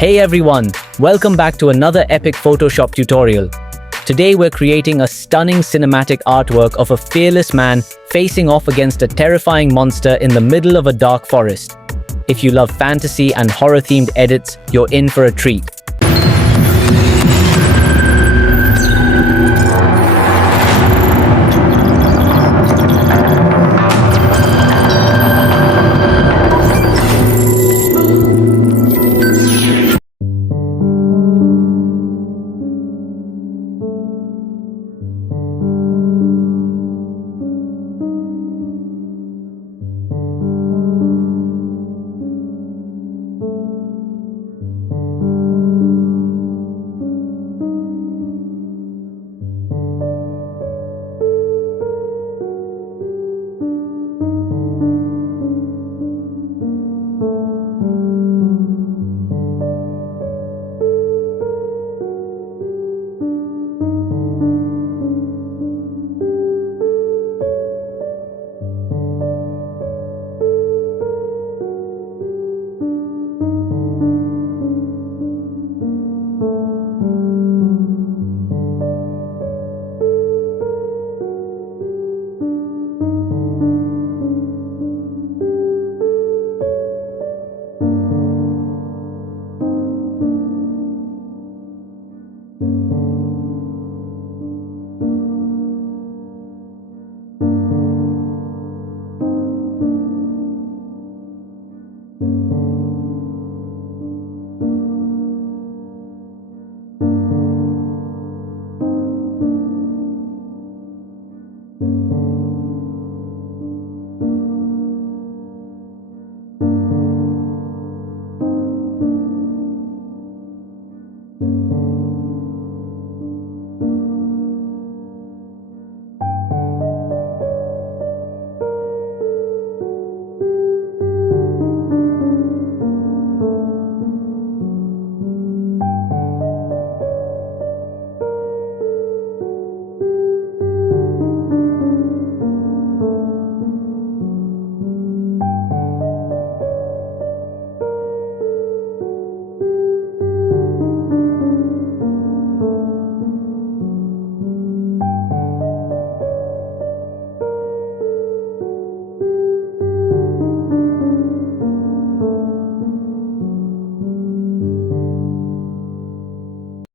Hey everyone, welcome back to another epic Photoshop tutorial. Today we're creating a stunning cinematic artwork of a fearless man facing off against a terrifying monster in the middle of a dark forest. If you love fantasy and horror-themed edits, you're in for a treat.